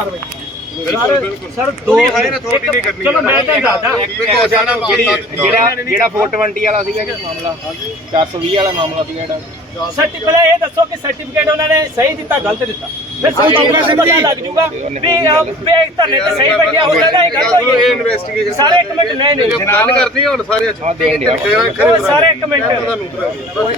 ਕਾਰਵਾਈ। ਸਰ ਦੋ ਚਲੋ ਮੈਂ ਤਾਂ ਦੱਸਦਾ। ਜਿਹੜੀ ਜਿਹੜਾ ਜਿਹੜਾ 420 ਵਾਲਾ ਸੀਗਾ ਜੀ ਮਾਮਲਾ? 420 ਵਾਲਾ ਮਾਮਲਾ ਸੀਗਾ ਜਿਹੜਾ। ਸਰਟੀਫਿਕੇਟ ਪਹਿਲਾਂ ਇਹ ਦੱਸੋ ਕਿ ਸਰਟੀਫਿਕੇਟ ਉਹਨਾਂ ਨੇ ਸਹੀ ਦਿੱਤਾ ਗਲਤ ਦਿੱਤਾ? ਫਿਰ ਸਾਨੂੰ ਤਾਂ ਪਤਾ ਲੱਗ ਜੂਗਾ ਵੀ ਅਹ, ਵੀ ਧਰਨੇ ਤੇ ਸਹੀ ਬੈਠਿਆ ਹੋ ਸਕਦਾ ਇਹ ਗਲਤ ਹੋਈ ਹੈ। ਇਨਵੈਸਟੀਗੇਸ਼ਨ ਸਾਰੇ ਇੱਕ ਮਿੰਟ ਨਹੀਂ ਨਹੀਂ। ਜਨਾਨ ਕਰਦੀ ਹੁਣ ਸਾਰੇ ਹਾਂ ਦੇਣ ਡਿਆ ਵਾ। ਉਹ ਸਾਰੇ ਇੱਕ ਮਿੰਟ।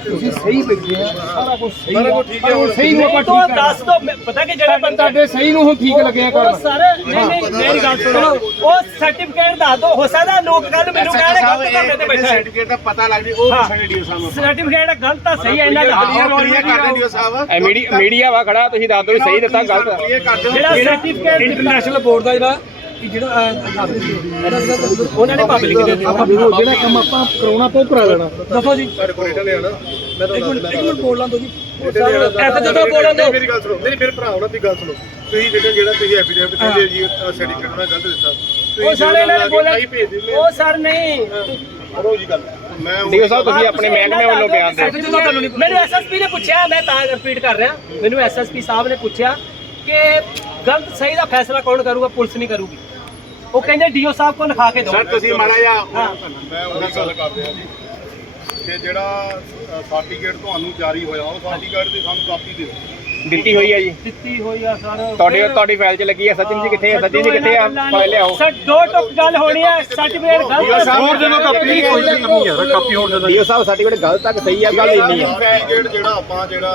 ਤੁਸੀਂ ਸਹੀ ਬੈਠੇ ਆ ਸਾਰਾ ਕੁਝ ਸਹੀ ਸਾਰਾ ਆ ਕੁਝ ਠੀਕ ਹੈ ਹੁਣ ਸਹੀ ਨੂੰ ਆਪਾਂ ਤੋਂ ਠੀਕ ਕਰਨਾ ਦੱਸ ਦੋ ਪਤਾ ਕਿ ਜਿਹੜਾ ਬੰਦਾ ਤੁਹਾਡੇ ਸਹੀ ਨੂੰ ਹੁਣ ਠੀਕ ਲੱਗਿਆ ਉਹ ਕਰਨ ਸਾਰੇ ਨਹੀਂ ਨਹੀਂ ਮੇਰੀ ਗੱਲ ਸੁਣੋ। ਉਹ ਸਰਟੀਫਿਕੇਟ ਦੱਸ ਦੋ ਹੋ ਸਕਦਾ ਲੋਕ ਕੱਲ ਮੈਨੂੰ ਕਹਿਣ ਗਲਤ ਧਰਨੇ ਤੇ ਬੈਠਾ ਹੈ। ਸਰਟੀਫਿਕੇਟ ਦਾ ਪਤਾ ਲੱਗ ਜੀ ਉਹ ਹਾਂ। ਪੁੱਛਣੇ ਡੀਓ ਸਾਹਿਬ ਨੂੰ। ਸਰਟੀਫਿਕੇਟ ਗਲਤ ਤਾਂ ਸਹੀ ਹੈ ਇਹ ਮੀਡੀ- ਮੀਡੀਆ ਵਾ ਖੜਾ ਤੁਸੀਂ ਦੱਸ ਦਿਓ ਵੀ ਸਹੀ ਦਿੱਤਾ ਗਲਤ। ਆ। ਜਿਹੜਾ ਸਰਟੀਫਿਕੇਟ ਇੰਟਰਨੈਸ਼ਨਲ ਬੋਰਡ ਦਾ ਜਿਹੜਾ ਕਿ ਜਿਹੜਾ ਅਹ, ਉਹਨਾਂ ਨੇ ਪਬਲਿਕ ਦੇ ਦਿੱਤਾ। ਜਿਹੜਾ ਕੰਮ ਆਪਾਂ ਕਰਾਉਣਾ ਪਊ ਕਰਾ ਲੈਣਾ। ਦੱਸੋ ਜੀ। ਕੋਲ ਰਿਟਨ ਲਿਆਣਾ ਮੈਂ ਇੱਕ ਤੁਹਾਨੂੰ ਮਿੰਟ ਇੱਕ ਮਿੰਟ ਬੋਲ ਲਾਂ ਦੋ ਜੀ ਐਸੇ ਜਦੋਂ ਬੋਲਣ ਦੋ ਮੇਰੀ ਗੱਲ ਸੁਣੋ। ਮੇਰੀ ਮੇਰੇ ਭਰਾ ਉਹਨਾਂ ਦੀ ਗੱਲ ਸੁਣੋ। ਤੁਸੀਂ ਰਿਟਨ ਜਿਹੜਾ ਤੁਸੀਂ ਐਫੀਡੇਵਿਟ ਕਹਿੰਦੇ ਜੀ ਸਰਟੀਫਿਕੇਟ ਉਹਨਾਂ ਗਲਤ ਦਿੱਤਾ। ਉਹ ਸਾਰੇ ਇਹਨਾਂ ਨੇ ਬੋਲਿਆ ਦਿੰਦੇ ਉਹ ਸਰ ਨਹੀਂ। ਕਰੋ ਜੀ ਗੱਲ ਮੈਂ ਡੀਓ ਸਾਹਿਬ ਤੁਸੀਂ ਆਪਣੇ ਮਹਿਕਮੇ ਵੱਲੋਂ ਬਿਆਨ ਦੇ ਮੈਨੂੰ ਐਸਐਸਪੀ ਨੇ ਪੁੱਛਿਆ ਮੈਂ ਤਾਂ ਰਿਪੀਟ ਕਰ ਰਿਹਾ। ਮੈਨੂੰ ਐਸਐਸਪੀ ਸਾਹਿਬ ਨੇ ਪੁੱਛਿਆ ਕਿ ਗਲਤ ਸਹੀ ਦਾ ਫੈਸਲਾ ਕੌਣ ਕਰੂਗਾ ਪੁਲਿਸ ਨਹੀਂ ਕਰੂਗੀ। ਉਹ ਕਹਿੰਦੇ ਡੀਓ ਸਾਹਿਬ ਕੋ ਲਿਖਾ ਕੇ ਦਿਓ। ਸਰ ਤੁਸੀਂ ਮਾੜਾ ਜਿਹਾ ਹਾਂ। ਮੈਂ ਉਹਦੀ ਗੱਲ ਕਰ ਰਿਹਾ ਜੀ। ਕਿ ਜਿਹੜਾ ਸਰਟੀਫਿਕੇਟ ਤੁਹਾਨੂੰ ਜਾਰੀ ਹੋਇਆ ਉਹ ਸਰਟੀਫਿਕੇਟ ਦੀ ਸਾਨੂੰ ਕਾਪੀ ਦਿਓ। ਦਿੱਤੀ ਹੋਈ ਹੈ ਜੀ। ਦਿੱਤੀ ਹੋਈ ਆ ਸਰ। ਤੁਹਾਡੇ ਤੁਹਾਡੀ ਫਾਈਲ 'ਚ ਲੱਗੀ ਹੈ ਸਚਿਨ ਜੀ ਕਿੱਥੇ ਹੈ ਸਚਿਨ ਜੀ ਕਿੱਥੇ ਆ? ਫਾਈਲ ਲਿਆਓ। ਸਰ ਦੋ ਟੁਕ ਗੱਲ ਹੋਣੀ ਹੈ ਸਰਟੀਫਿਕੇਟ ਗਲਤ ਹੈ। ਹੋਰ ਜਦੋਂ ਕਾਪੀ ਕੋਈ ਕਮੀ ਹੈ ਕਾਪੀ ਹੋਣ ਦੇ ਡੀਓ ਸਾਹਿਬ ਸਰਟੀਫਿਕੇਟ ਗਲਤ ਤੱਕ ਸਹੀ ਆ ਗੱਲ ਇੰਨੀ ਆ। ਸਰਟੀਫਿਕੇਟ ਜਿਹੜਾ ਆਪਾਂ ਜਿਹੜਾ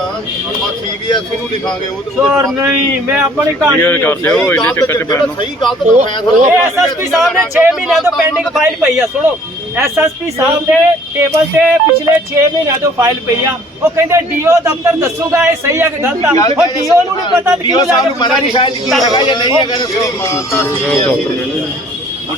ਆਪਾਂ ਸੀਬੀਐਸਈ ਨੂੰ ਲਿਖਾਂਗੇ ਉਹ ਸਰ ਨਹੀਂ ਮੈਂ ਆਪਣੀ ਕਹਾਣੀ ਕਰ ਦਿਓ ਇਹਦੇ ਚੱਕਰ ਚ ਪੈਣ ਸਹੀ ਗਲਤ ਦਾ ਫੈਸਲਾ ਇਹ ਐਸਐਸਪੀ ਸਾਹਿਬ ਨੇ 6 ਮਹੀਨਿਆਂ ਤੋਂ ਪੈਂਡਿੰਗ ਫਾਈਲ ਪਈ ਆ ਸੁਣੋ। ਐਸਐਸਪੀ ਸਾਹਿਬ ਦੇ ਟੇਬਲ ਤੇ ਪਿਛਲੇ 6 ਮਹੀਨਿਆਂ ਤੋਂ ਫਾਈਲ ਪਈ ਆ। ਉਹ ਕਹਿੰਦੇ ਡੀਓ ਦਫ਼ਤਰ ਦੱਸੂਗਾ ਇਹ ਸਹੀ ਆ ਕਿ ਗਲਤ ਆ। ਉਹ ਡੀਓ ਨੂੰ ਨਹੀਂ ਪਤਾ ਡੀਓ ਸਾਹਿਬ ਨੂੰ ਪਤਾ ਨਹੀਂ ਸ਼ਾਇਦ ਕੀ ਹੈਗਾ ਜਾਂ ਨਹੀਂ ਹੈਗਾ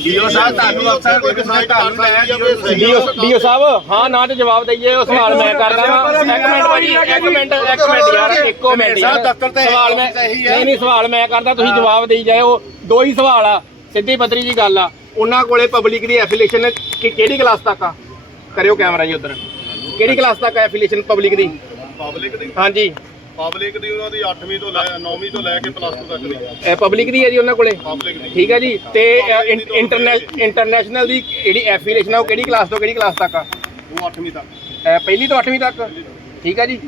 ਡੀਓ ਸਾਹਿਬ ਤੁਹਾਨੂੰ ਅਫਸਰ ਕੋਈ ਕਿਸਾਨ ਤੁਹਾਨੂੰ ਲਾਇਆ ਜਾਵੇ ਡੀਓ ਡੀਓ ਸਾਹਿਬ ਹਾਂ ਨਾ ਤੇ ਜਵਾਬ ਦਈਏ ਉਹ ਸਵਾਲ ਮੈਂ ਕਰਦਾ ਵਾਂ। ਇੱਕ ਮਿੰਟ ਭਾਜੀ ਇੱਕ ਮਿੰਟ ਇੱਕ ਮਿੰਟ ਯਾਰ ਇੱਕੋ ਮਿੰਟ ਯਾਰ। ਦਫ਼ਤਰ ਤੇ ਸਵਾਲ ਮੈਂ ਸਹੀ। ਨਹੀਂ ਨਹੀਂ ਸਵਾਲ ਮੈਂ ਕਰਦਾ ਤੁਸੀਂ ਜਵਾਬ ਦੇਈ ਜਾਓ ਦੋ ਹੀ ਸਵਾਲ ਆ ਸਿੱਧੀ ਪੱਧਰੀ ਜੀ ਗੱਲ ਆ। ਉਹਨਾਂ ਕੋਲੇ ਪਬਲਿਕ ਦੀ ਐਫੀਲੀਏਸ਼ਨ ਕਿ ਕਿਹੜੀ ਕਲਾਸ ਤੱਕ ਆ? ਕਰਿਓ ਕੈਮਰਾ ਜੀ ਉਧਰ। ਕਿਹੜੀ ਕਲਾਸ ਤੱਕ ਆ ਐਫੀਲੀਏਸ਼ਨ ਪਬਲਿਕ ਦੀ? ਪਬਲਿਕ ਦੀ? ਹਾਂਜੀ। ਪਬਲਿਕ ਦੀ ਉਹਨਾਂ ਦੀ 8ਵੀਂ ਤੋਂ ਲੈ 9ਵੀਂ ਤੋਂ ਲੈ ਕੇ ਪਲੱਸ 2 ਤੱਕ ਦੀ। ਇਹ ਪਬਲਿਕ ਦੀ ਹੈ ਜੀ ਉਹਨਾਂ ਕੋਲੇ? ਪਬਲਿਕ ਦੀ। ਠੀਕ ਹੈ ਜੀ। ਤੇ ਇੰਟਰਨੈਸ਼ਨਲ ਇੰਟਰਨੈਸ਼ਨਲ ਦੀ ਜਿਹੜੀ ਐਫੀਲੀਏਸ਼ਨ ਆ ਉਹ ਕਿਹੜੀ ਕਲਾਸ ਤੋਂ ਕਿਹੜੀ ਕਲਾਸ ਤੱਕ ਆ? ਉਹ 8ਵੀਂ ਤੱਕ। ਪਹਿਲੀ ਤੋਂ 8ਵੀਂ ਤੱਕ? ਠੀਕ ਹੈ ਜੀ।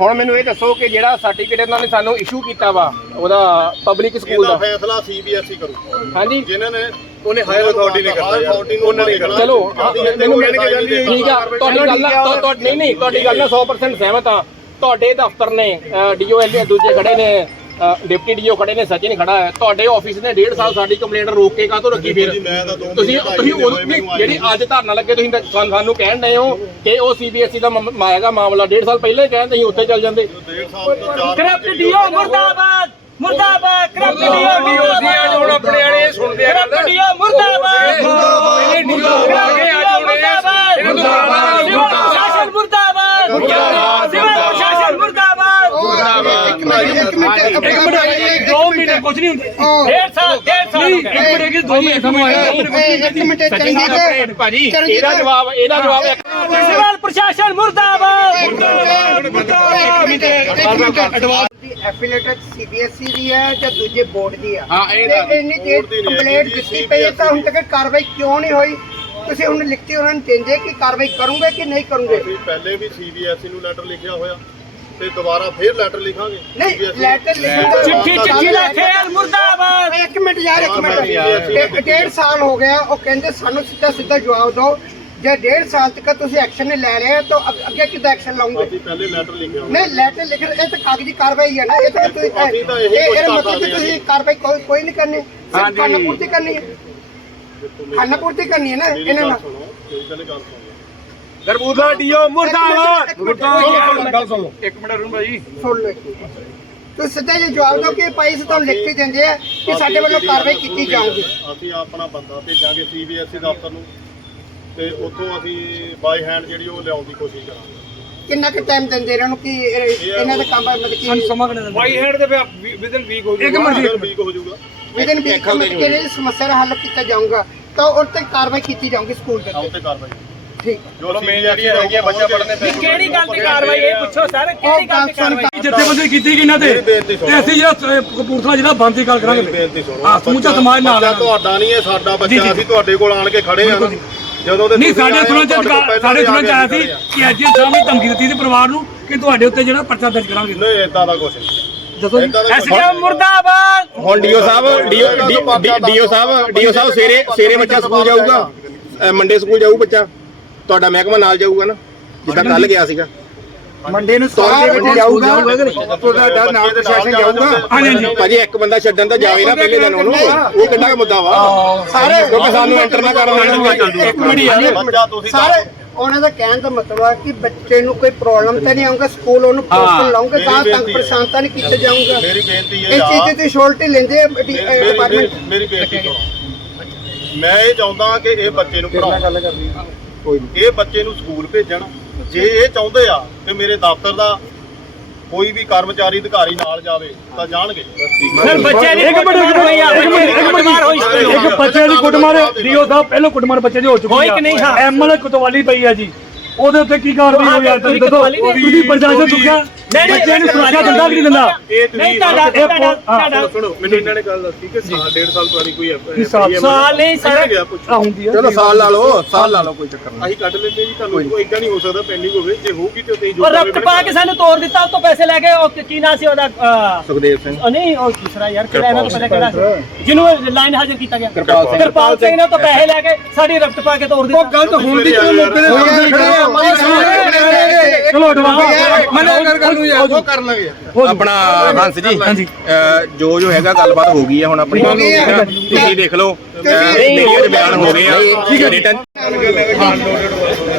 ਹੁਣ ਮੈਨੂੰ ਇਹ ਦੱਸੋ ਕਿ ਜਿਹੜਾ ਸਰਟੀਫਿਕੇਟ ਇਹਨਾਂ ਨੇ ਸਾਨੂੰ ਇਸ਼ੂ ਕੀਤਾ ਵਾ ਉਹਦਾ ਪਬਲਿਕ ਸਕੂਲ ਦਾ। ਫੈਸਲਾ ਸੀਬੀਐਸਈ ਕਰੂ ਹਾਂਜੀ। ਜਿਨ੍ਹਾਂ ਨੇ ਉਹਨੇ ਹਾਇਰ ਅਥਾਰਟੀ ਨੇ ਕਰਤਾ ਯਾਰ ਉਹਨਾਂ ਨੇ ਕਰਤਾ ਚਲੋ ਹਾਂ, ਮੈਨੂੰ ਕਹਿਣ ਦੀ ਗੱਲ ਨਹੀਂ ਠੀਕ ਆ ਤੁਹਾਡੀ ਗੱਲ ਨਾਲ ਤੁਹਾ- ਤੁਹਾ- ਨਹੀਂ ਨਹੀਂ ਤੁਹਾਡੀ ਗੱਲ ਨਾਲ 100% ਸਹਿਮਤ ਆ। ਤੁਹਾਡੇ ਦਫ਼ਤਰ ਨੇ ਡੀਓ ਐਲ ਦੂਜੇ ਖੜੇ ਨੇ ਡਿਪਟੀ ਡੀਓ ਖੜੇ ਨੇ ਸਚਿਨ ਖੜਾ ਹੈ ਤੁਹਾਡੇ ਆਫਿਸ ਨੇ 1.5 ਸਾਲ ਸਾਡੀ ਕੰਪਲੇਂਟ ਰੋਕ ਕੇ ਕਾਹਤੋਂ ਰੱਖੀ ਫਿਰ? ਜੀ, ਮੈਂ ਤਾਂ ਦੋ ਤੁਸੀਂ ਮਹੀਨੇ ਤੁਸੀਂ ਮਹੀਨੇ ਨਹੀਂ, ਜਿਹੜੀ ਅੱਜ ਧਰਨਾ ਲੱਗੇ ਤੁਸੀਂ ਤਾਂ ਸਾਨੂੰ ਸਾਨੂੰ ਕਹਿਣ ਡਏ ਹੋ ਕਿ ਉਹ ਸੀਬੀਐਸਈ ਦਾ ਮ- ਮਾਏਗਾ ਮਾਮਲਾ 1.5 ਸਾਲ ਪਹਿਲਾਂ ਹੀ ਕਹਿੰਦੇ ਸੀ ਉੱਥੇ ਚੱਲ ਜਾਂਦੇ। ਡੇਢ ਸਾਲ ਤੋਂ ਚਾਰ ਕਰਪਟ ਡੀਓ ਮੁਰਦਾਬਾਦ। ਮੁਰਦਾਬਾਦ ਕਰਪਟ ਡੀਓ ਡੀਓ ਸੀ ਅੱਜ ਹੁਣ ਆਪਣੇ ਵਾਲੇ ਸੁਣਦੇ ਆ ਕਰਪਟ ਡੀਓ ਮੁਰਦਾਬਾਦ ਮੁਰਦਾਬਾਦ ਸਿਵਲ ਪ੍ਰਸ਼ਾਸਨ ਮੁਰਦਾਬਾਦ ਸਿਵਲ ਪ੍ਰਸ਼ਾਸਨ ਮੁਰਦਾਬਾਦ ਇੱਕ ਮਿੰਟ ਇੱਕ ਮਿੰਟ ਦੋ ਮਹੀਨੇ ਕੁਝ ਨਹੀਂ ਹੁੰਦੇ ਡੇਢ ਸਾਲ ਡੇਢ ਸਾਲ ਇੱਕ ਮਿੰਟ ਦੋ ਮਿੰਟ ਸਮਾਂ ਆਇਆ ਇੱਕ ਮਿੰਟ ਸਾਹਿਬ ਭਾਜੀ ਇਹਦਾ ਜਵਾਬ ਇਹਦਾ ਜਵਾਬ ਇੱਕ ਸਿਵਲ ਪ੍ਰਸ਼ਾਸਨ ਮੁਰਦਾਬਾਦ ਦੀ ਐਫੀਲੀਏਟਡ ਸੀਬੀਐਸਈ ਦੀ ਹੈ ਜਾਂ ਦੂਜੇ ਬੋਰਡ ਦੀ ਹੈ? ਹਾਂ, ਇਹ ਤੇ ਤਾਂ ਇੰਨੀ ਦੇਰ board ਦੀ ਨਹੀਂ ਕੰਪਲੇਂਟ ਹੈਗੀ ਜੀ, ਦਿੱਤੀ ਪਈ ਹੈ ਤਾਂ ਹੁਣ ਤੱਕ ਕਾਰਵਾਈ ਕਿਉਂ ਨਹੀਂ ਹੋਈ? ਤੁਸੀਂ ਹੁਣ ਲਿਖਤੀ ਉਹਨਾਂ ਨੂੰ ਦਿੰਦੇ ਕਿ ਕਾਰਵਾਈ ਕਰੋਗੇ ਕਿ ਨਹੀਂ ਕਰੋਗੇ? ਅਸੀਂ ਪਹਿਲੇ ਵੀ ਸੀਬੀਐਸਈ ਨੂੰ ਲੈਟਰ ਲਿਖਿਆ ਹੋਇਆ ਤੇ ਦੁਬਾਰਾ ਫੇਰ ਲੈਟਰ ਲਿਖਾਂਗੇ। ਨਹੀਂ CBSE ਲੈਟਰ ਲਿਖਣ ਦਾ ਚਿੱਠੀ ਚਿੱਠੀ ਦਾ ਖੇਲ ਮੁਰਦਾਬਾਦ। ਇੱਕ ਮਿੰਟ ਯਾਰ ਇੱਕ ਮਿੰਟ। CBSE ਇੱਕ ਡੇਢ ਸਾਲ ਹੋ ਗਿਆ ਉਹ ਕਹਿੰਦੇ ਸਾਨੂੰ ਸਿੱਧਾ ਸਿੱਧਾ ਜਵਾਬ ਦਿਓ। ਜੇ ਡੇਢ ਸਾਲ ਤੱਕ ਤੁਸੀਂ ਐਕਸ਼ਨ ਨਹੀਂ ਲੈ ਰਹੇ ਤਾਂ ਅੱਗ- ਅੱਗੇ ਕਿੱਦਾਂ ਐਕਸ਼ਨ ਲਓਗੇ ਅਸੀਂ ਪਹਿਲੇ ਲੈਟਰ ਲਿਖਿਆ ਹੋਇਆ ਨਹੀਂ ਲੈਟਰ ਲਿਖ ਇਹ ਤਾਂ ਕਾਗਜ਼ੀ ਕਾਰਵਾਈ ਹੈ ਨਾ ਇਹ ਤਾਂ ਤੁਸੀਂ ਅਸੀਂ ਤਾਂ ਇਹੀ ਇਹ ਕੁਛ ਇਹਦਾ ਕਰ ਮਤਲਬ ਕਿ ਸਕਦੇ ਤੁਸੀਂ ਕਾਰਵਾਈ ਕੋਈ ਕੋਈ ਨਹੀਂ ਕਰਨੀ ਸਿਰਫ ਪੂਰਤੀ ਕਰਨੀ ਹੈ। ਖਾਨਾ ਪੂਰਤੀ ਕਰਨੀ ਹੈ ਨਾ ਮੇਰੀ ਇਹਨਾਂ ਗੱਲ ਨਾਲ। ਸੁਣੋ ਮੇਰੀ ਪਹਿਲੇ ਗੱਲ ਸੁਣੋ। ਗਰਬੂਦਾ ਡੀਓ ਮੁਰਦਾਬਾਦ। ਗੱਲ ਸੁਣ ਲਓ ਇੱਕ ਮਿੰਟ ਰੁਣ ਭਾਜੀ ਸੁਣ ਲਓ ਤੁਸੀਂ ਸਿੱਧਾ ਜਿਹਾ ਜਵਾਬ ਦਿਓ ਕਿ ਭਾਈ ਅਸੀਂ ਤੁਹਾਨੂੰ ਲਿਖ ਕੇ ਦਿੰਦੇ ਆ ਕਿ ਸਾਡੇ ਵੱਲੋਂ ਕਾਰਵਾਈ ਕੀਤੀ ਜਾਊਗੀ। ਅਸੀਂ ਆਪਣਾ ਬੰਦਾ ਭੇਜਾਂਗੇ ਸੀਬੀਐਸਈ ਦਫ਼ਤਰ ਨੂੰ। ਤੇ ਉੱਥੋਂ ਅਸੀਂ ਬਾਈ ਹੈਂਡ ਜਿਹੜੀ ਉਹ ਲਿਆਉਣ ਦੀ ਕੋਸ਼ਿਸ਼ ਕਰਾਂਗੇ। ਕਿੰਨਾ ਕੁ ਟਾਈਮ ਦਿੰਦੇ ਇਹਨਾਂ ਨੂੰ ਕਿ ਇਹ- ਇਹਨਾਂ ਦਾ ਕੰਮ ਮਤਲਬ ਕਿ ਸਮਾਂ ਕਿੰਨਾ ਵਾਈ ਹੈਂਡ ਦੇ ਵਿਦਨ ਵੀਕ ਹੋ ਇੱਕ ਮਿੰਟ ਜੀ। ਵੀਕ ਹੋ ਜਾਊਗਾ। ਵਿਦਨ ਵੀ ਮਤਲਬ ਕਿ ਇਹ ਸਮੱਸਿਆ ਦਾ ਹੱਲ ਕੀਤਾ ਜਾਊਗਾ ਤਾਂ ਉਹ ਤੇ ਕਾਰਵਾਈ ਕੀਤੀ ਜਾਊਗੀ ਸਕੂਲ ਦੇ ਤਾਂ ਉੱਤੇ। ਉੱਤੇ ਕਾਰਵਾਈ। ਠੀਕ। ਜੋ ਮੇਨ ਜਿਹੜੀਆਂ ਹੈਗੀਆਂ ਬੱਚਾ ਪੜ੍ਹਨੇ ਤੇ ਕਿਹੜੀ ਗੱਲ ਦੀ ਕਾਰਵਾਈ ਇਹ ਪੁੱਛੋ ਸਰ ਕਿਹੜੀ ਗੱਲ ਦੀ ਕਾਰਵਾਈ? ਜਥੇਬੰਦੀ ਕੀਤੀ ਕਿ ਇਹਨਾਂ ਤੇ ਬੇਨਤੀ ਸੁਣੋ। ਤੇ ਅਸੀਂ ਜਿਹੜਾ ਅਹ, ਕਪੂਰਥਲਾ ਜ਼ਿਲ੍ਹਾ ਬੰਦ ਦੀ ਗੱਲ ਕਰਾਂਗੇ। ਬੇਨਤੀ ਸੁਣੋ। ਹਾਂ ਸਮੂਚਾ ਸਮਾਜ ਨਾਲ ਬੱਚਾ ਆ। ਤੁਹਾਡਾ ਨਹੀਂ ਹੈ ਸਾਡਾ। ਬੱਚਾ। ਅਸੀਂ ਤੁਹਾਡੇ ਕੋਲ ਆਣ ਕੇ ਖੜੇ ਆ ਨਾ। ਜਦੋਂ ਦੇ ਨਹੀਂ ਸਾਡੇ ਸੁਣਨ ਚ ਸਾਡੇ ਸੁਣਨ ਚ ਆਇਆ ਸੀ ਕੇ ਐਜੀਐਨ ਸਾਹਿਬ ਨੇ ਧਮਕੀ ਦਿੱਤੀ ਸੀ ਪਰਿਵਾਰ ਨੂੰ ਕਿ ਤੁਹਾਡੇ ਉੱਤੇ ਜਿਹੜਾ ਪਰਚਾ ਦਰਜ ਕਰਾਂਗੇ। ਨਹੀਂ ਇਦਾਂ ਦਾ ਕੁਝ ਨਹੀਂ। ਦੱਸੋ ਐਸਡੀਐਮ ਮੁਰਦਾਬਾਦ! ਹੁਣ ਡੀਓ ਸਾਹਿਬ ਡੀਓ ਡੀਓ ਸਾਹਿਬ ਡੀਓ ਸਾਹਿਬ ਸਵੇਰੇ ਸਵੇਰੇ ਬੱਚਾ ਸਕੂਲ ਜਾਊਗਾ। ਮੰਡੇ ਸਕੂਲ ਜਾਊ ਬੱਚਾ। ਤੁਹਾਡਾ ਮਹਿਕਮਾ ਨਾਲ ਜਾਊਗਾ ਨਾ। ਜਿੱਦਾਂ ਕੱਲ ਗਿਆ ਸੀਗਾ। ਮੰਡੇ ਨੂੰ ਸੌ ਦੇ ਵਿੱਚ ਜਾਊਗਾ। ਤੁਹਾਡਾ ਨਾਲ ਪ੍ਰਸ਼ਾਸਨ ਜਾਊਗਾ। ਭਾਜੀ ਇੱਕ ਬੰਦਾ ਛੱਡਣ ਤਾਂ ਜਾਵੇ ਨਾ ਪਹਿਲੇ ਦਿਨ ਉਹਨੂੰ। ਉਹ ਕਿੰਨਾ ਕੁ ਮੁੱਦਾ ਵਾ। ਸਾਰੇ ਕਿਉਂਕਿ ਸਾਨੂੰ ਐਂਟਰ ਨਾ ਕਰਨ ਦੇਣਗੇ ਇੱਕ ਮਿੰਟ ਯਾਰ ਸਾਰੇ ਉਹਨਾਂ ਦਾ ਕਹਿਣ ਦਾ ਮਤਲਬ ਹੈ ਕਿ ਬੱਚੇ ਨੂੰ ਕੋਈ ਪ੍ਰੋਬਲਮ ਤਾਂ ਨਹੀਂ ਆਊਗਾ ਸਕੂਲ ਉਹਨੂੰ ਪੋਸਟਲ ਲਾਉਂਗੇ ਤਾਂ ਤੰਗ। ਪਰੇਸ਼ਾਨ ਤਾਂ ਨਹੀਂ ਕੀਤਾ ਜਾਊਗਾ। ਮੇਰੀ ਬੇਨਤੀ ਇਹ ਇਹ ਚੀਜ਼ ਦੀ ਸ਼ੋਰਟੀ ਲੈਂਦੇ ਡਿਪਾਰਟਮੈਂਟ ਮੇਰੀ- ਬੇਨਤੀ ਸੁਣੋ। ਮੈਂ ਇਹ ਚਾਹੁੰਦਾ ਕਿ ਇਹ ਬੱਚੇ ਨੂੰ ਪੜਾਓ ਇਹ ਬੱਚੇ ਨੂੰ ਸਕੂਲ ਭੇਜਣ। ਜੇ ਇਹ ਚਾਹੁੰਦੇ ਆ ਕਿ ਮੇਰੇ ਦਫ਼ਤਰ ਦਾ ਕੋਈ ਵੀ ਕਰਮਚਾਰੀ ਅਧਿਕਾਰੀ ਨਾਲ ਜਾਵੇ ਤਾਂ ਜਾਣਗੇ। ਸਰ ਬੱਚੇ ਦੀ ਇੱਕ ਮਿੰਟ ਇੱਕ ਮਿੰਟ ਇੱਕ ਮਿੰਟ ਇੱਕ ਬੱਚੇ ਦੀ ਕੁੱਟਮਾਰ ਡੀਓ ਸਾਹਿਬ ਪਹਿਲਾਂ ਕੁੱਟਮਾਰ ਬੱਚੇ ਦੀ ਹੋ ਚੁੱਕੀ ਕਿ ਨਹੀਂ? ਹਾਂ। ਐਮਐਲ ਕੋਤਵਾਲੀ ਪਈ ਆ ਜੀ। ਉਹਦੇ ਉੱਤੇ ਕੀ ਕਾਰਵਾਈ ਹੋਈ ਆ? ਤੁਸੀਂ ਦੱਸੋ। ਤੁਸੀਂ ਪ੍ਰਸ਼ਾਸਨ ਚੁੱਕਿਆ ਬੱਚੇ ਨੂੰ ਸੁਰੱਖਿਆ ਦਿੰਦਾ ਕਿ ਨਹੀਂ ਦਿੰਦਾ ਇਹ ਨਹੀਂ ਤੁਹਾਡਾ ਤੁਹਾਡਾ ਹਾਂ, ਸੁਣੋ ਮੈਨੂੰ ਇਹਨਾਂ ਨੇ ਗੱਲ ਦੱਸੀ ਕਿ ਸਾਲ ਡੇਢ ਸਾਲ ਪੁਰਾਣੀ ਕੋਈ ਕੀ ਸਾਲ- ਸਾਲ ਨਹੀਂ ਆ ਹੁੰਦੀ ਆ ਚਲੋ ਸਾਲ ਲਾ ਲਓ ਸਾਲ ਲਾ ਲਓ ਕੋਈ ਚੱਕਰ ਨਹੀਂ ਅਸੀਂ ਕੱਢ ਲੈਂਦੇ ਜੀ ਤੁਹਾਨੂੰ ਕੋਈ ਇਦਾਂ ਨਹੀਂ ਹੋ ਸਕਦਾ ਪੈਂਡਿੰਗ ਹੋਵੇ ਜੇ ਹੋਊਗੀ ਤੇ ਉਤੇ ਉਹ ਰਫਟ ਪਾ ਕੇ ਸਾਨੂੰ ਤੋੜ ਦਿੱਤਾ ਉਹ ਤੋਂ ਪੈਸੇ ਲੈ ਕੇ ਉਹ ਕੀ ਨਾਂ ਸੀ ਉਹਦਾ ਸੁਖਦੇਵ ਸਿੰਘ ਉਹ ਨਹੀਂ ਉਹ ਦੂਸਰਾ ਯਾਰ ਕਿਹੜਾ ਇਹਨਾਂ ਤੋਂ ਪਹਿਲਾਂ ਕਿਹੜਾ ਸੀ ਜਿਹਨੂੰ ਲਾਈਨ ਹਾਜ਼ਰ ਕੀਤਾ ਗਿਆ ਕਿਰਪਾਲ ਸਿੰਘ। ਕਿਰਪਾਲ ਸਿੰਘ ਨੇ ਉਹ ਤੋਂ ਪੈਸੇ ਲੈ ਕੇ ਸਾਡੀ ਰਫਟ ਪਾ ਕੇ ਤੋੜ ਦਿੱਤਾ ਗਲਤ ਹੋਣ ਦੀ ਕੋਈ ਮੌਕੇ ਚਲੋ ਐਡਵਾਂਸ ਮੈਂ ਕਰ ਕਰ ਨੂੰ ਯਾਰ ਉਹ ਕਰ ਲਾਂਗੇ ਆਪਣਾ ਹੰਸ ਜੀ ਹਾਂਜੀ। ਅ, ਜੋ ਜੋ ਹੈਗਾ ਗੱਲਬਾਤ ਹੋ ਗਈ ਹੈ ਹੁਣ ਆਪਣੀ। ਹੋ ਗਈ ਹੈ। ਤੁਸੀਂ ਦੇਖ ਲਓ। ਮੀਡੀਆ ਦੇ ਬਿਆਨ ਹੋ ਗਏ ਆ। ਠੀਕ ਹੈ ਰਿਟਰਨ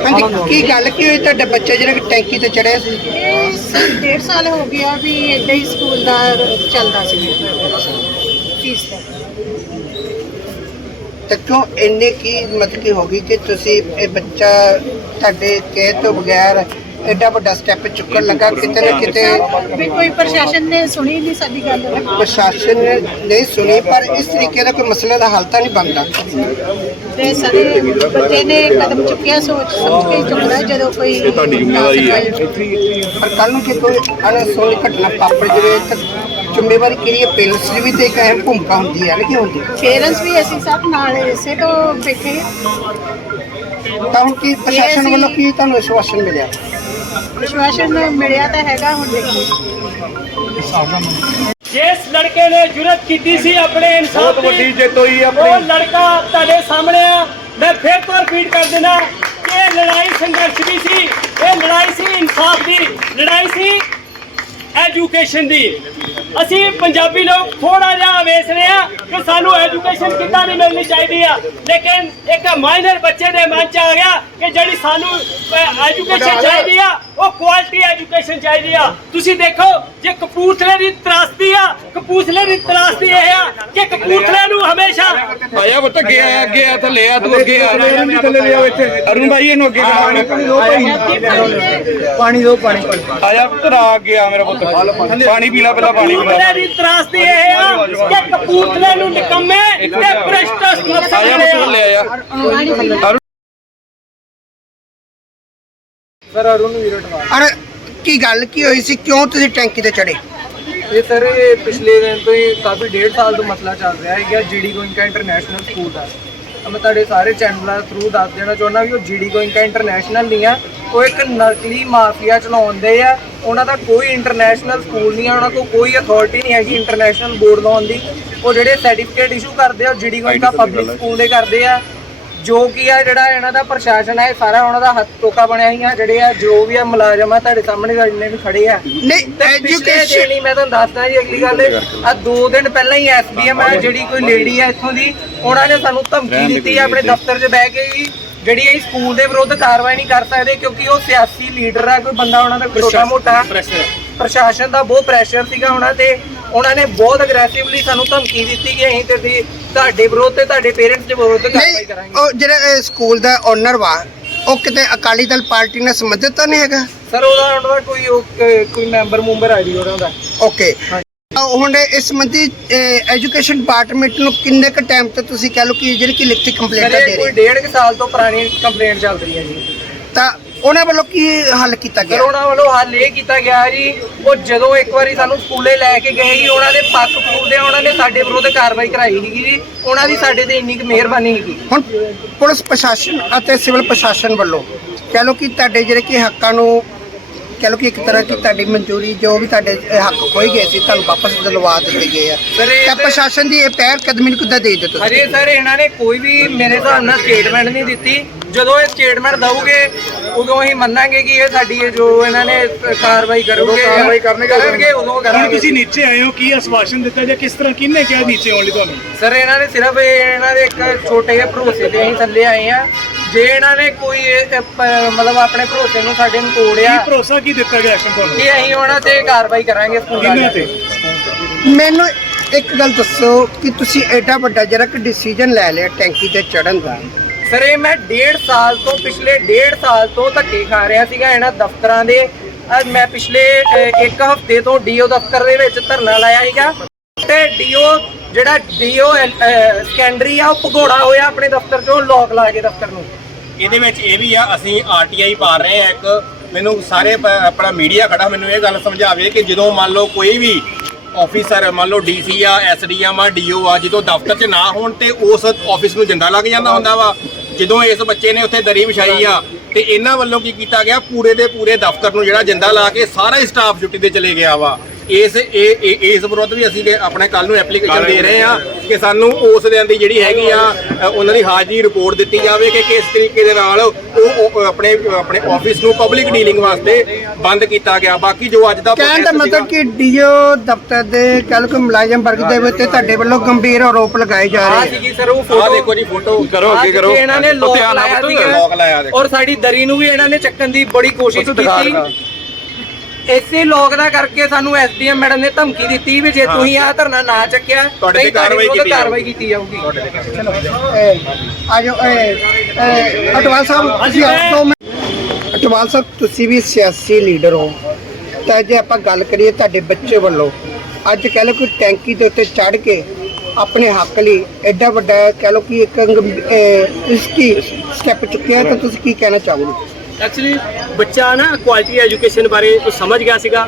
ਹਾਂਜੀ ਕੀ ਗੱਲ ਕੀ ਹੋਈ ਤੁਹਾਡਾ ਬੱਚਾ ਜਿਹੜਾ ਕਿ ਟੈਂਕੀ ਤੇ ਚੜਿਆ ਸੀ? ਇਹ ਸ- ਡੇਢ ਸਾਲ ਹੋ ਗਿਆ ਵੀ ਏਦਾਂ ਹੀ ਸਕੂਲ ਦਾ ਚੱਲਦਾ ਸੀ। ਫੀਸ ਦਾ ਤੇ ਕਿਉਂ ਇੰਨੇ ਕੀ ਮਤਲਬ ਕੀ ਹੋ ਗਈ ਕਿ ਤੁਸੀਂ ਇਹ ਬੱਚਾ ਤੁਹਾਡੇ ਕਹਿ ਤੋਂ ਬਗੈਰ ਐਡਾ ਵੱਡਾ ਸਟੈਪ ਚੁੱਕਣ ਲੱਗਾ ਕਿਤੇ ਨਾ ਕਿਤੇ ਵੀ ਕੋਈ ਪ੍ਰਸ਼ਾਸਨ ਨੇ ਸੁਣੀ ਨਹੀਂ ਸਾਡੀ ਗੱਲ? ਪ੍ਰਸ਼ਾਸਨ ਨੇ ਨਹੀਂ ਸੁਣੀ ਪਰ ਇਸ ਤਰੀਕੇ ਦਾ ਕੋਈ ਮਸਲੇ ਦਾ ਹੱਲ ਤਾਂ ਨਹੀਂ ਬਣਦਾ। ਤੇ ਸਾਰੇ ਬੱਚੇ ਨੇ ਕਦਮ ਚੁੱਕਿਆ ਸੋਚ ਸਮਝ ਕੇ ਹੀ ਚੁੱਕਣਾ ਜਦੋਂ ਕੋਈ ਤੁਹਾਡੀ ਜ਼ਿੰਮੇਵਾਰੀ ਹੈ। ਪਰ ਕੱਲ ਨੂੰ ਜੇ ਕੋਈ ਅਨਸੋਈ ਘਟਨਾ ਵਾਪਰ ਜਾਵੇ ਤਾਂ ਜ਼ਿੰਮੇਵਾਰੀ ਕਿਹੜੀ ਹੈ? ਪੇਰੈਂਟਸ ਦੀ ਵੀ ਤੇ ਇੱਕ ਅਹਿਮ ਭੂਮਿਕਾ ਹੁੰਦੀ ਹੈ ਨਾ ਕਿ ਹੁੰਦੀ ਪੇਰੈਂਟਸ ਵੀ ਅਸੀਂ ਸਭ ਨਾਲ ਇਸੇ ਤੋਂ ਬੈਠੇ। ਤਾਂ ਹੁਣ ਕੀ ਪ੍ਰਸ਼ਾਸਨ ਵੱਲੋਂ ਕੀ ਤੁਹਾਨੂੰ ਵਿਸ਼ਵਾਸਨ ਮਿਲਿਆ? ਵਿਸ਼ਵਾਸਨ ਮਿਲਿਆ ਤਾਂ ਹੈਗਾ ਹੁਣ ਦੇਖੋ। ਜਿਸ ਲੜਕੇ ਨੇ ਜੁਰਤ ਕੀਤੀ ਸੀ ਆਪਣੇ ਇਨਸਾਫ ਬਹੁਤ ਵੱਡੀ ਜਿੱਤ ਹੋਈ ਆ ਉਹ ਲੜਕਾ ਤੁਹਾਡੇ ਸਾਹਮਣੇ ਆ। ਮੈਂ ਫਿਰ ਤੋਂ ਰਿਪੀਟ ਕਰ ਦਿੰਦਾ ਕਿ ਇਹ ਲੜਾਈ ਸੰਘਰਸ਼ ਦੀ ਸੀ ਇਹ ਲੜਾਈ ਸੀ ਇਨਸਾਫ ਦੀ ਲੜਾਈ ਸੀ ਐਜੂਕੇਸ਼ਨ ਦੀ। ਅਸੀਂ ਪੰਜਾਬੀ ਲੋਕ ਥੋੜਾ ਜਿਹਾ ਵੇਸ ਰਹੇ ਆ ਕਿ ਸਾਨੂੰ ਐਜੂਕੇਸ਼ਨ ਕਿੱਦਾਂ ਨਹੀਂ ਮਿਲਣੀ ਚਾਹੀਦੀ ਆ। ਲੇਕਿਨ ਇੱਕ ਮਾਈਨਰ ਬੱਚੇ ਦੇ ਮਨ ਚ ਆ ਗਿਆ ਕਿ ਜਿਹੜੀ ਸਾਨੂੰ ਐਜੂਕੇਸ਼ਨ ਚਾਹੀਦੀ ਆ ਉਹ ਕੁਆਲਿਟੀ ਐਜੂਕੇਸ਼ਨ ਚਾਹੀਦੀ ਆ। ਤੁਸੀਂ ਦੇਖੋ ਜੇ ਕਪੂਰਥਲੇ ਦੀ ਤਰਾਸਦੀ ਆ ਕਪੂਰਥਲੇ ਦੀ ਤਰਾਸਦੀ ਇਹ ਆ ਕਿ ਕਪੂਰਥਲੇ ਨੂੰ ਹਮੇਸ਼ਾ ਆਇਆ ਪੁੱਤ ਅੱਗੇ ਆਇਆ ਅੱਗੇ ਆ ਥੱਲੇ ਆ ਤੂੰ ਅੱਗੇ ਆ। ਥੱਲੇ ਲਿਆਓ ਇੱਥੇ। ਅਰੁਣ ਭਾਈ ਇਹਨੂੰ ਅੱਗੇ ਪਾਣੀ ਦਿਓ ਪਾਣੀ। ਆਇਆ ਪੁੱਤ ਆ ਅੱਗੇ ਆ ਮੇਰਾ ਪੁੱਤ। ਪਾਣੀ ਪੀ ਲੈ ਪਹਿਲਾਂ ਪਾਣੀ ਪੀ ਲੈ। ਕਪੂਰਥਲੇ ਦੀ ਤਰਾਸਦੀ ਇਹ ਆ ਕਿ ਕਪੂਰਥਲੇ ਨੂੰ ਨਿਕੰਮੇ ਤੇ ਭ੍ਰਿਸ਼ਟ ਸਮਝਦੇ ਆਇਆ ਪੁੱਤ ਆ ਥੱਲੇ ਆਇਆ। ਅਰੇ ਕੀ ਗੱਲ ਕੀ ਹੋਈ ਸੀ? ਕਿਉਂ ਤੁਸੀਂ ਟੈਂਕੀ ਤੇ ਚੜੇ ਇਹ ਸਰ ਇਹ ਪਿਛਲੇ ਦਿਨ ਤੋਂ ਹੀ ਕਾਫੀ ਡੇਢ ਸਾਲ ਤੋਂ ਮਸਲਾ ਚੱਲ ਰਿਹਾ ਹੈ ਕਿ ਜੀਡੀ ਗੋਇੰਕਾ ਇੰਟਰਨੈਸ਼ਨਲ ਸਕੂਲ ਦਾ। ਮੈਂ ਤੁਹਾਡੇ ਸਾਰੇ ਚੈਨਲਾਂ ਥਰੂ ਦੱਸ ਦੇਣਾ ਚਾਹੁੰਦਾ ਵੀ ਉਹ ਜੀਡੀ ਗੋਇੰਕਾ ਇੰਟਰਨੈਸ਼ਨਲ ਨਹੀਂ ਆ, ਉਹ ਇੱਕ ਨਕਲੀ ਮਾਫੀਆ ਚਲਾਉਂਦੇ ਆ। ਉਹਨਾਂ ਦਾ ਕੋਈ ਇੰਟਰਨੈਸ਼ਨਲ ਸਕੂਲ ਨਹੀਂ ਆ, ਉਹਨਾਂ ਕੋਲ ਕੋਈ ਅਥਾਰਟੀ ਨਹੀਂ ਹੈਗੀ ਇੰਟਰਨੈਸ਼ਨਲ ਬੋਰਡ ਲਾਉਣ ਦੀ। ਉਹ ਜਿਹੜੇ ਸਰਟੀਫਿਕੇਟ ਇਸ਼ੂ ਕਰਦੇ ਆ, ਉਹ ਜੀਡੀ ਗੋਇੰਕਾ ਪਬਲਿਕ ਸਕੂਲ ਦੇ ਕਰਦੇ ਆ। ਜੋ ਕੀ ਆ ਜਿਹੜਾ ਇਹਨਾਂ ਦਾ ਪ੍ਰਸ਼ਾਸਨ ਹੈ ਇਹ ਸਾਰਾ ਉਹਨਾਂ ਦਾ ਹੱਥ ਟੋਕਾ ਬਣਿਆ ਹੀ ਆ ਜਿਹੜੇ ਆ ਜੋ ਵੀ ਆ ਮੁਲਾਜ਼ਮ ਆ ਤੁਹਾਡੇ ਸਾਹਮਣੇ ਦਾ ਜਿੰਨੇ ਵੀ ਖੜੇ ਆ। ਨਹੀਂ ਐਜੂਕੇਸ਼ਨ ਨਹੀਂ ਮੈਂ ਤੁਹਾਨੂੰ ਦੱਸਦਾ ਜੀ ਅਗਲੀ ਗੱਲ ਆ ਦੋ ਦਿਨ ਪਹਿਲਾਂ ਹੀ ਐਸਡੀਐਮ ਹੈ ਜਿਹੜੀ ਕੋਈ ਲੇਡੀ ਹੈ ਇੱਥੋਂ ਦੀ ਉਹਨਾਂ ਨੇ ਸਾਨੂੰ ਧਮਕੀ ਦਿੱਤੀ ਆਪਣੇ ਦਫ਼ਤਰ 'ਚ ਬਹਿ ਕੇ ਵੀ ਜਿਹੜੀ ਇਹ ਸਕੂਲ ਦੇ ਵਿਰੁੱਧ ਕਾਰਵਾਈ ਨਹੀਂ ਕਰ ਸਕਦੇ ਕਿਉਂਕਿ ਉਹ ਸਿਆਸੀ ਲੀਡਰ ਹੈ ਕੋਈ ਬੰਦਾ ਉਹਨਾਂ ਦਾ ਛੋਟਾ ਮੋਟਾ। ਪ੍ਰਸ਼ਾਸਨ ਦਾ ਬਹੁਤ ਪ੍ਰੈਸ਼ਰ ਸੀਗਾ ਉਹਨਾਂ ਤੇ। ਉਹਨਾਂ ਨੇ ਬਹੁਤ ਅਗਰੈਸਿਵਲੀ ਸਾਨੂੰ ਧਮਕੀ ਦਿੱਤੀ ਕਿ ਅਸੀਂ ਤੇ ਤੁਹਾਡੇ ਵਿਰੁੱਧ ਤੇ ਤੁਹਾਡੇ ਪੇਰੈਂਟਸ ਦੇ ਵਿਰੁੱਧ ਕਾਰਵਾਈ ਕਰਾਂਗੇ। ਉਹ ਜਿਹੜਾ ਇਹ ਸਕੂਲ ਦਾ ਓਨਰ ਵਾ ਉਹ ਕਿਤੇ ਅਕਾਲੀ ਦਲ ਪਾਰਟੀ ਨਾਲ ਸੰਬੰਧਿਤ ਤਾਂ ਨਹੀਂ ਹੈਗਾ? ਸਰ ਉਹਦਾ ਉਹਨਾਂ ਦਾ ਕੋਈ ਉਹ ਕੋਈ ਮੈਂਬਰ ਮੁੰਬਰ ਆਈ ਉਹਨਾਂ ਦਾ। ਓਕੇ ਅਹ ਹੁਣ ਇਸ ਸੰਬੰਧੀ ਐਜੂਕੇਸ਼ਨ ਡਿਪਾਰਟਮੈਂਟ ਨੂੰ ਕਿੰਨੇ ਕ ਟਾਈਮ ਤੋਂ ਤੁਸੀਂ ਕਹਿ ਲਓ ਕਿ ਜਿਹੜੀ ਕਿ ਲਿਖਤੀ ਕੰਪਲੇਂਟ ਸਰ ਦੇ ਇਹ ਕੋਈ ਰਹੇ ਡੇਢ ਕੁ ਸਾਲ ਤੋਂ ਪੁਰਾਣੀ ਕੰਪਲੇਂਟ ਚੱਲ ਰਹੀ ਹੈ ਜੀ। ਤਾਂ ਉਹਨਾਂ ਵੱਲੋਂ ਕੀ ਹੱਲ ਕੀਤਾ ਗਿਆ? ਉਹਨਾਂ ਵੱਲੋਂ ਹੱਲ ਇਹ ਕੀਤਾ ਗਿਆ ਜੀ ਉਹ ਜਦੋਂ ਇੱਕ ਵਾਰੀ ਸਾਨੂੰ ਸਕੂਲੇ ਲੈ ਕੇ ਗਏ ਜੀ ਉਹਨਾਂ ਦੇ ਪੱਖ ਪੂਰਦੇ ਉਹਨਾਂ ਨੇ ਸਾਡੇ ਵਿਰੁੱਧ ਕਾਰਵਾਈ ਕਰਾਈ ਸੀਗੀ ਜੀ ਉਹਨਾਂ ਦੀ ਸਾਡੇ ਤੇ ਇੰਨੀ ਕੁ ਮਿਹਰਬਾਨੀ ਸੀਗੀ। ਹੁਣ ਪੁਲਿਸ ਪ੍ਰਸ਼ਾਸਨ ਅਤੇ ਸਿਵਲ ਪ੍ਰਸ਼ਾਸਨ ਵੱਲੋਂ ਕਹਿ ਲਓ ਕਿ ਤੁਹਾਡੇ ਜਿਹੜੇ ਕਿ ਹੱਕਾਂ ਨੂੰ ਕਹਿ ਲਓ ਕਿ ਇੱਕ ਤਰ੍ਹਾਂ ਦੀ ਤੁਹਾਡੀ ਮਨਜ਼ੂਰੀ ਜੋ ਵੀ ਤੁਹਾਡੇ ਹੱਕ ਖੋਏ ਗਏ ਸੀ ਤੁਹਾਨੂੰ ਵਾਪਸ ਦਿਲਵਾ ਦਿੱਤੇ ਗਏ ਆ। ਸਰ, ਇਹ ਤਾਂ ਤੇ- ਪ੍ਰਸ਼ਾਸਨ ਦੀ ਇਹ ਪਹਿਲ ਕਦਮੀ ਨੂੰ ਕਿੱਦਾਂ ਦੇ ਦਿੱਤੇ ਹਜੇ ਸਰ ਇਹਨਾਂ ਨੇ ਕੋਈ ਵੀ ਮੇਰੇ ਹਿਸਾਬ ਨਾਲ ਸਟੇਟਮੈਂਟ ਨਹੀਂ ਦਿੱਤੀ। ਜਦੋਂ ਇਹ ਸਟੇਟਮੈਂਟ ਦਊਗੇ ਉਦੋਂ ਅਸੀਂ ਮੰਨਾਂਗੇ ਕਿ ਇਹ ਸਾਡੀ ਇਹ ਜੋ ਇਹਨਾਂ ਨੇ ਕਾਰਵਾਈ ਕਰੂਗੇ ਕਾਰਵਾਈ ਕਰਨਗੇ ਉਦੋਂ ਹੁਣ ਕਰਾਂਗੇ। ਤੁਸੀਂ ਨੀਚੇ ਆਏ ਹੋ ਕੀ ਆਸ਼ਵਾਸਨ ਦਿੱਤਾ ਜਾਂ ਕਿਸ ਤਰ੍ਹਾਂ ਕਿਹਨੇ ਕਿਹਾ ਨੀਚੇ ਆਉਣ ਲਈ ਤੁਹਾਨੂੰ? ਸਰ ਇਹਨਾਂ ਨੇ ਸਿਰਫ ਇਹ ਇਹਨਾਂ ਦੇ ਇੱਕ ਛੋਟੇ ਜਿਹੇ ਭਰੋਸੇ ਤੇ ਅਸੀਂ ਥੱਲੇ ਆਏ ਆ ਜੇ ਇਹਨਾਂ ਨੇ ਕੋਈ ਇਹ, ਪ- ਮਤਲਬ ਆਪਣੇ ਭਰੋਸੇ ਨੂੰ ਸਾਡੇ ਨੂੰ ਤੋੜਿਆ ਕੀ ਭਰੋਸਾ ਕੀ ਦਿੱਤਾ ਗਿਆ ਐਕਸ਼ਨ ਤੁਹਾਨੂੰ? ਕਿ ਅਸੀਂ ਉਹਨਾਂ ਤੇ ਕਾਰਵਾਈ ਕਰਾਂਗੇ ਸਕੂਲ ਕਿਹਨਾਂ ਤੇ। ਮੈਨੂੰ ਇੱਕ ਗੱਲ ਦੱਸੋ ਕਿ ਤੁਸੀਂ ਐਡਾ ਵੱਡਾ ਜਿਹੜਾ ਕਿ ਡਿਸੀਜਨ ਲੈ ਲਿਆ ਟੈਂਕੀ ਤੇ ਚੜਨ ਦਾ। ਸਰ ਇਹ ਮੈਂ ਡੇਢ ਸਾਲ ਤੋਂ, ਪਿਛਲੇ ਡੇਢ ਸਾਲ ਤੋਂ ਧੱਕੇ ਖਾ ਰਿਹਾ ਸੀਗਾ ਇਹਨਾਂ ਦਫ਼ਤਰਾਂ ਦੇ। ਅੱਜ ਮੈਂ ਪਿਛਲੇ ਇੱਕ ਹਫ਼ਤੇ ਤੋਂ ਡੀਓ ਦਫ਼ਤਰ ਦੇ ਵਿੱਚ ਧਰਨਾ ਲਾਇਆ ਸੀਗਾ। ਤੇ ਡੀਓ, ਜਿਹੜਾ ਡੀਓ ਸਕੈਂਡਰੀ ਆ, ਉਹ ਭਗੋੜਾ ਹੋਇਆ ਆਪਣੇ ਦਫ਼ਤਰ ਚੋਂ ਲੋਕ ਲਾ ਕੇ ਦਫ਼ਤਰ ਨੂੰ। ਇਹਦੇ ਵਿੱਚ ਇਹ ਵੀ ਆ, ਅਸੀਂ ਆਰਟੀਆਈ ਪਾ ਰਹੇ ਆ ਇੱਕ। ਮੈਨੂੰ ਸਾਰੇ ਆਪਣਾ ਮੀਡੀਆ ਖੜਾ, ਮੈਨੂੰ ਇਹ ਗੱਲ ਸਮਝਾਵੇ ਕਿ ਜਦੋਂ ਮੰਨ ਲਓ ਕੋਈ ਵੀ ਆਫੀਸਰ ਮੰਨ ਲਓ ਡੀਸੀ ਆ ਐਸਡੀਐਮ ਆ, ਡੀਓ ਆ, ਜਦੋਂ ਦਫ਼ਤਰ 'ਚ ਨਾ ਹੋਣ ਤੇ ਉਸ ਆਫਿਸ ਨੂੰ ਜਿੰਦਾ ਲੱਗ ਜਾਂਦਾ ਹੁੰਦਾ ਵਾ। ਜਦੋਂ ਇਸ ਬੱਚੇ ਨੇ ਉੱਥੇ ਦਰੀ ਵਿਛਾਈ ਆ, ਤੇ ਇਹਨਾਂ ਵੱਲੋਂ ਕੀ ਕੀਤਾ ਗਿਆ? ਪੂਰੇ ਦੇ ਪੂਰੇ ਦਫ਼ਤਰ ਨੂੰ ਜਿਹੜਾ ਜਿੰਦਾ ਲਾ ਕੇ ਸਾਰਾ ਹੀ ਸਟਾਫ ਛੁੱਟੀ ਤੇ ਚਲੇ ਗਿਆ ਵਾ। ਇਸ ਇਸ ਵਿਰੁੱਧ ਵੀ ਅਸੀਂ ਆਪਣੇ ਕੱਲ ਨੂੰ ਐਪਲੀਕੇਸ਼ਨ ਦੇ ਰਹੇ ਆ ਕਿ ਸਾਨੂੰ ਉਸ ਦਿਨ ਦੀ ਜਿਹੜੀ ਹੈਗੀ ਆ ਉਹਨਾਂ ਦੀ ਹਾਜ਼ਰੀ ਰਿਪੋਰਟ ਦਿੱਤੀ ਜਾਵੇ ਕਿ ਕਿਸ ਤਰੀਕੇ ਦੇ ਨਾਲ ਉਹ ਆਪਣੇ ਆਪਣੇ ਆਫਿਸ ਨੂੰ ਪਬਲਿਕ ਡੀਲਿੰਗ ਵਾਸਤੇ ਬੰਦ ਕੀਤਾ ਗਿਆ। ਬਾਕੀ ਜੋ ਅੱਜ ਦਾ ਕਹਿਣ ਦਾ ਮਤਲਬ ਕਿ ਡੀਓ ਦਫ਼ਤਰ ਦੇ ਕਹਿ ਲਓ ਕਿ ਮੁਲਾਜ਼ਮ ਵਰਗ ਦੇ ਵਿੱਚ ਤੁਹਾਡੇ ਵੱਲੋਂ ਗੰਭੀਰ ਆਰੋਪ ਲਗਾਏ ਜਾ ਆ। ਰਹੇ ਸੀਗੀ ਸਰ ਉਹ ਫੋਟੋ ਦੇਖੋ ਜੀ ਫੋਟੋ ਕਰੋ ਆਹ ਜਿੱਥੇ ਇਹਨਾਂ ਨੇ ਲੋਕ ਲਾਇਆ ਦੇਖੋ। ਔਰ ਸਾਡੀ ਦਰੀ ਨੂੰ ਵੀ ਇਹਨਾਂ ਨੇ ਚੱਕਣ ਦੀ ਬੜੀ ਕੋਸ਼ਿਸ਼ ਕੀਤੀ। ਇਸੇ ਲੋਕ ਦਾ ਕਰਕੇ ਸਾਨੂੰ ਐਸਡੀਐਮ ਮੈਡਮ ਨੇ ਧਮਕੀ ਦਿੱਤੀ ਵੀ ਜੇ ਤੁਸੀਂ ਆਹ ਧਰਨਾ ਨਾ ਚੱਕਿਆ ਤੁਹਾਡੇ ਤੇ ਕਾਰਵਾਈ ਕੀਤੀ ਕਾਰਵਾਈ ਕੀਤੀ ਜਾਊਗੀ। ਜਾਓ ਅਟਵਾਲ ਸਾਹਿਬ ਮਿੰਟ ਅਟਵਾਲ ਸਾਹਿਬ ਤੁਸੀਂ ਵੀ ਸਿਆਸੀ ਲੀਡਰ ਹੋ। ਤਾਂ ਜੇ ਆਪਾਂ ਗੱਲ ਕਰੀਏ ਤੁਹਾਡੇ ਬੱਚੇ ਵੱਲੋਂ ਅੱਜ ਕਹਿ ਲਓ ਕਿ ਟੈਂਕੀ ਦੇ ਉੱਤੇ ਚੜ ਕੇ ਆਪਣੇ ਹੱਕ ਲਈ ਐਡਾ ਵੱਡਾ ਕਹਿ ਲਓ ਕਿ ਇੱਕ ਰਿਸਕੀ ਸਟੈਪ ਚੁੱਕਿਆ ਤਾਂ ਤੁਸੀਂ ਕੀ ਕਹਿਣਾ ਚਾਹੋਗੇ? ਐਕਚੁਅਲੀ ਬੱਚਾ ਨਾ ਕੁਆਲਿਟੀ ਐਜੂਕੇਸ਼ਨ ਬਾਰੇ ਉਹ ਸਮਝ ਗਿਆ ਸੀਗਾ।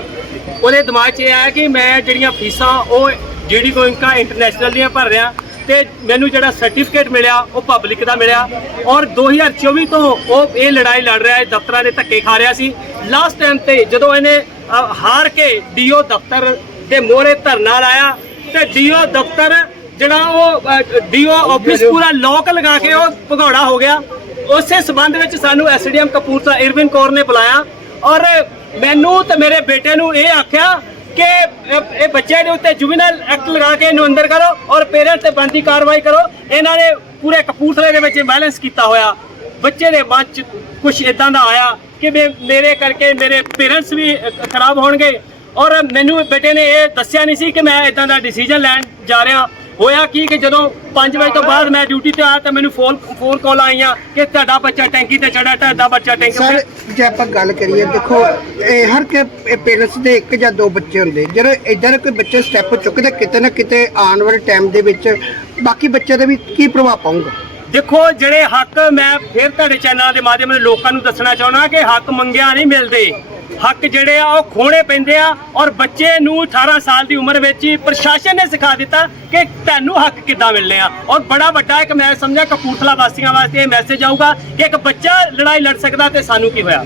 ਉਹਦੇ ਦਿਮਾਗ 'ਚ ਇਹ ਆਇਆ ਕਿ ਮੈਂ ਜਿਹੜੀਆਂ ਫੀਸਾਂ ਉਹ ਜੀਡੀ ਗੋਇੰਕਾ ਇੰਟਰਨੈਸ਼ਨਲ ਦੀਆਂ ਭਰ ਰਿਹਾ ਤੇ ਮੈਨੂੰ ਜਿਹੜਾ ਸਰਟੀਫਿਕੇਟ ਮਿਲਿਆ, ਉਹ ਪਬਲਿਕ ਦਾ ਮਿਲਿਆ। ਔਰ 2024 ਤੋਂ ਉਹ ਇਹ ਲੜਾਈ ਲੜ ਰਿਹਾ ਹੈ, ਦਫ਼ਤਰਾਂ ਦੇ ਧੱਕੇ ਖਾ ਰਿਹਾ ਸੀ। ਲਾਸਟ ਟਾਈਮ ਤੇ ਜਦੋਂ ਇਹਨੇ ਹਾਰ ਕੇ ਡੀਓ ਦਫ਼ਤਰ ਦੇ ਮੋਹਰੇ ਧਰਨਾ ਲਾਇਆ, ਤੇ ਡੀਓ ਦਫ਼ਤਰ ਜਿਹੜਾ ਉਹ ਡੀਓ ਆਫਿਸ ਪੂਰਾ ਲੋਕ ਲਗਾ ਕੇ ਉਹ ਭਗੌੜਾ ਹੋ ਗਿਆ। ਉਸੇ ਸਬੰਧ ਵਿੱਚ ਸਾਨੂੰ ਐਸਡੀਐਮ ਕਪੂਰਥਲਾ ਇਰਵਿਨ ਕੌਰ ਨੇ ਬੁਲਾਇਆ ਔਰ ਮੈਨੂੰ ਤੇ ਮੇਰੇ ਬੇਟੇ ਨੂੰ ਇਹ ਆਖਿਆ ਕਿ ਇਹ ਇਹ ਬੱਚੇ ਦੇ ਉੱਤੇ ਜੁਵੀਨਲ ਐਕਟ ਲਗਾ ਕੇ ਇਹਨੂੰ ਅੰਦਰ ਕਰੋ ਔਰ ਪੇਰੈਂਟਸ ਤੇ ਬੰਦੀ ਕਾਰਵਾਈ ਕਰੋ। ਇਹਨਾਂ ਨੇ ਪੂਰੇ ਕਪੂਰਥਲੇ ਦੇ ਵਿੱਚ ਬੈਲੈਂਸ ਕੀਤਾ ਹੋਇਆ। ਬੱਚੇ ਦੇ ਮਨ ਚ ਕੁਝ ਇਦਾਂ ਦਾ ਆਇਆ ਕਿ ਮੈਂ ਮੇਰੇ ਕਰਕੇ ਮੇਰੇ ਪੇਰੈਂਟਸ ਵੀ ਖਰਾਬ ਹੋਣਗੇ। ਔਰ ਮੈਨੂੰ ਬੇਟੇ ਨੇ ਇਹ ਦੱਸਿਆ ਨਹੀਂ ਸੀ ਕਿ ਮੈਂ ਇਦਾਂ ਦਾ ਡਿਸੀਜਨ ਲੈਣ ਜਾ ਰਿਹਾ। ਹੋਇਆ ਕੀ ਕਿ ਜਦੋਂ 5 ਵਜੇ ਤੋਂ ਬਾਅਦ ਮੈਂ ਡਿਊਟੀ ਤੇ ਆਇਆ ਤਾਂ ਮੈਨੂੰ ਫੋਨ ਫੋਨ ਕਾਲ ਆਈਆਂ ਕਿ ਤੁਹਾਡਾ ਬੱਚਾ ਟੈਂਕੀ ਤੇ ਚੜਾ ਤੁਹਾਡਾ ਬੱਚਾ ਟੈਂਕੀ ਸਰ ਜੇ ਆਪਾਂ ਗੱਲ ਕਰੀਏ ਦੇਖੋ ਇਹ ਹਰ ਕੇ ਪੇਰੈਂਟਸ ਦੇ ਇੱਕ ਜਾਂ ਦੋ ਬੱਚੇ ਹੁੰਦੇ। ਜਦੋਂ ਇਦਾਂ ਕੋਈ ਬੱਚੇ ਸਟੈਪ ਚੁੱਕਦੇ ਕਿਤੇ ਨਾ ਕਿਤੇ ਆਉਣ ਵਾਲੇ ਟਾਈਮ ਦੇ ਵਿੱਚ ਬਾਕੀ ਬੱਚਿਆਂ ਦੇ ਵੀ ਕੀ ਪ੍ਰਭਾਵ ਪਾਊਗਾ? ਦੇਖੋ ਜਿਹੜੇ ਹੱਕ ਮੈਂ ਫਿਰ ਤੁਹਾਡੇ ਚੈਨਲ ਦੇ ਮਾਧਿਅਮ ਨਾਲ ਲੋਕਾਂ ਨੂੰ ਦੱਸਣਾ ਚਾਹੁੰਦਾ ਕਿ ਹੱਕ ਮੰਗਿਆ ਨਹੀਂ ਮਿਲਦੇ। ਹੱਕ ਜਿਹੜੇ ਆ ਉਹ ਖੋਣੇ ਪੈਂਦੇ ਆ ਔਰ ਬੱਚੇ ਨੂੰ 18 ਸਾਲ ਦੀ ਉਮਰ ਵਿੱਚ ਹੀ ਪ੍ਰਸ਼ਾਸਨ ਨੇ ਸਿਖਾ ਦਿੱਤਾ ਕਿ ਤੁਹਾਨੂੰ ਹੱਕ ਕਿੱਦਾਂ ਮਿਲਨੇ ਆ। ਔਰ ਬੜਾ ਵੱਡਾ ਇੱਕ ਮੈਂ ਸਮਝਿਆ ਕਪੂਰਥਲਾ ਵਾਸੀਆਂ ਵਾਸਤੇ ਇਹ ਮੈਸੇਜ ਆਊਗਾ ਕਿ ਇੱਕ ਬੱਚਾ ਲੜਾਈ ਲੜ ਸਕਦਾ ਤੇ ਸਾਨੂੰ ਕੀ ਹੋਇਆ?